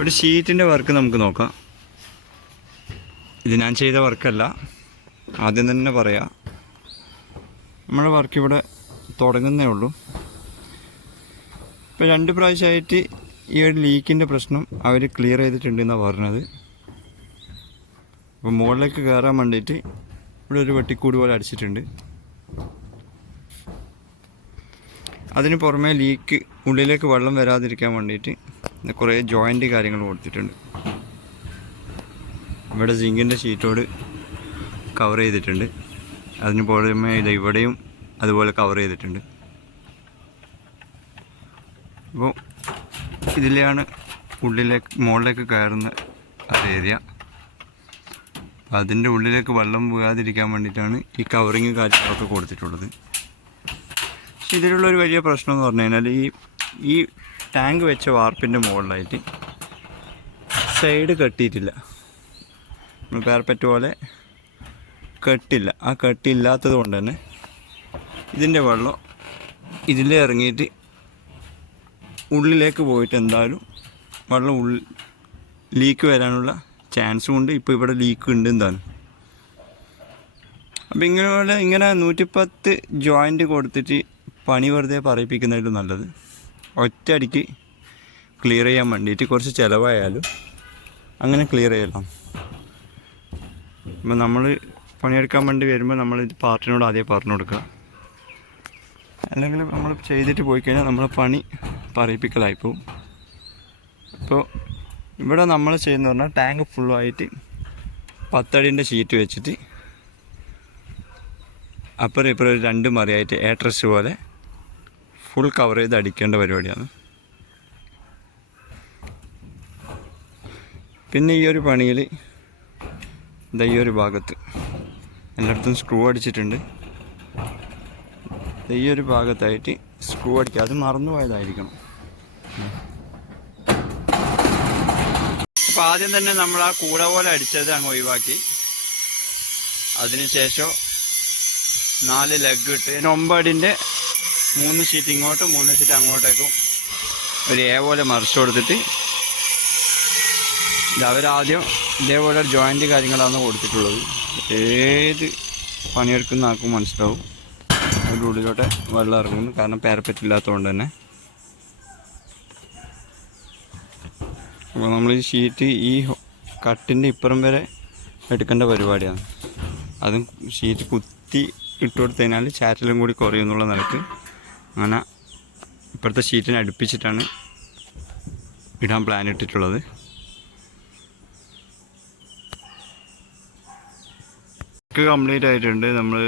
ഒരു ഷീറ്റിൻ്റെ വർക്ക് നമുക്ക് നോക്കാം. ഇത് ഞാൻ ചെയ്ത വർക്കല്ല, ആദ്യം തന്നെ പറയാം. നമ്മുടെ വർക്ക് ഇവിടെ തുടങ്ങുന്നേ ഉള്ളൂ. ഇപ്പോൾ 2 പ്രാവശ്യമായിട്ട് ഈ ഒരു ലീക്കിൻ്റെ പ്രശ്നം അവർ ക്ലിയർ ചെയ്തിട്ടുണ്ടെന്നാണ് പറഞ്ഞത്. അപ്പോൾ മുകളിലേക്ക് കയറാൻ വേണ്ടിയിട്ട് ഇവിടെ ഒരു വെട്ടിക്കൂട് പോലെ അടിച്ചിട്ടുണ്ട്. അതിന് പുറമെ ലീക്ക് ഉള്ളിലേക്ക് വെള്ളം വരാതിരിക്കാൻ വേണ്ടിയിട്ട് കുറേ ജോയിൻ്റ് കാര്യങ്ങൾ കൊടുത്തിട്ടുണ്ട്. ഇവിടെ സിങ്കിൻ്റെ ഷീറ്റോട് കവർ ചെയ്തിട്ടുണ്ട്. അതിന് പുറമെ ഇത് ഇവിടെയും അതുപോലെ കവർ ചെയ്തിട്ടുണ്ട്. അപ്പോൾ ഇതിലെയാണ് ഉള്ളിലേക്ക് മുകളിലേക്ക് കയറുന്ന ഒരു ഏരിയ. അതിൻ്റെ ഉള്ളിലേക്ക് വെള്ളം വീഴാതിരിക്കാൻ വേണ്ടിയിട്ടാണ് ഈ കവറിങ് കാര്യങ്ങളൊക്കെ കൊടുത്തിട്ടുള്ളത്. പക്ഷെ ഇതിലുള്ളൊരു വലിയ പ്രശ്നം എന്ന് പറഞ്ഞു കഴിഞ്ഞാൽ ഈ ടാങ്ക് വെച്ച വാർപ്പിൻ്റെ മുകളിലായിട്ട് സൈഡ് കെട്ടിയിട്ടില്ല. പാരപ്പറ്റ് പോലെ കെട്ടില്ല. ആ കെട്ടില്ലാത്തത് കൊണ്ട് തന്നെ ഇതിൻ്റെ വെള്ളം ഇതിലേ ഇറങ്ങിയിട്ട് ഉള്ളിലേക്ക് പോയിട്ട് എന്തായാലും വെള്ളം ലീക്ക് വരാനുള്ള ചാൻസും ഉണ്ട്. ഇപ്പോൾ ഇവിടെ ലീക്ക് ഉണ്ട് എന്താണ്. അപ്പോൾ ഇങ്ങനെ 110 ജോയിൻ്റ് കൊടുത്തിട്ട് പണി വെറുതെ പറയിപ്പിക്കുന്നതിലും നല്ലത് ഒറ്റയടിക്ക് ക്ലിയർ ചെയ്യാൻ വേണ്ടിയിട്ട് കുറച്ച് ചിലവായാലും അങ്ങനെ ക്ലിയർ ചെയ്യலாம். അപ്പോൾ നമ്മൾ പണിയെടുക്കാൻ വേണ്ടി വരുമ്പോൾ നമ്മൾ ഇത് പാർട്ടിനോട് ആദ്യം പറഞ്ഞു കൊടുക്കുക. അല്ലെങ്കിൽ നമ്മൾ ചെയ്തിട്ട് പോയി കഴിഞ്ഞാൽ നമ്മൾ പണി പറയിപ്പിക്കലായിപ്പോവും. ഇപ്പോൾ ഇവിടെ നമ്മൾ ചെയ്യുന്ന പറഞ്ഞാൽ ടാങ്ക് ഫുള്ളായിട്ട് 10 അടിൻ്റെ ഷീറ്റ് വെച്ചിട്ട് അപ്പുറം ഇപ്പുറം ഒരു 2 മറിയായിട്ട് ഏട്രസ് പോലെ ഫുൾ കവർ ചെയ്ത് അടിക്കേണ്ട പരിപാടിയാണ്. പിന്നെ ഈ ഒരു പണിയിൽ ഈ ഒരു ഭാഗത്ത് എല്ലായിടത്തും സ്ക്രൂ അടിച്ചിട്ടുണ്ട്. ഈ ഒരു ഭാഗത്തായിട്ട് സ്ക്രൂ അടിക്കുക. അത് മറന്നു പോയതായിരിക്കണം. അപ്പോൾ ആദ്യം തന്നെ നമ്മൾ ആ കൂട പോലെ അടിച്ചത് അങ്ങ് ഒഴിവാക്കി. അതിനുശേഷം 4 ലെഗ് ഇട്ട് 9 അടിൻ്റെ 3 ഷീറ്റ് ഇങ്ങോട്ടും 3 ഷീറ്റ് അങ്ങോട്ടേക്കും ഒരു പോലെ മറിച്ച് കൊടുത്തിട്ട് അവരാദ്യം ഇതേപോലെ ജോയിൻ്റ് കാര്യങ്ങളാണ് കൊടുത്തിട്ടുള്ളത്. ഏത് പണിയെടുക്കുന്ന ആർക്കും മനസ്സിലാവും അതിൻ്റെ ഉള്ളിലോട്ട് വെള്ളം ഇറങ്ങുന്നു. കാരണം പാരപ്പറ്റില്ലാത്തതുകൊണ്ട് തന്നെ. അപ്പോൾ നമ്മൾ ഈ ഷീറ്റ് ഈ കട്ടിൻ്റെ ഇപ്പുറം വരെ എടുക്കേണ്ട പരിപാടിയാണ്. അതും ഷീറ്റ് കുത്തി ഇട്ട് കൊടുത്തു കഴിഞ്ഞാൽ ചാറ്റലും കൂടി കുറയും എന്നുള്ള നിലക്ക് അങ്ങനെ ഇപ്പോഴത്തെ ഷീറ്റിനെ അടുപ്പിച്ചിട്ടാണ് ഇടാൻ പ്ലാൻ ഇട്ടിട്ടുള്ളത്. വർക്ക് കംപ്ലീറ്റ് ആയിട്ടുണ്ട്. നമ്മൾ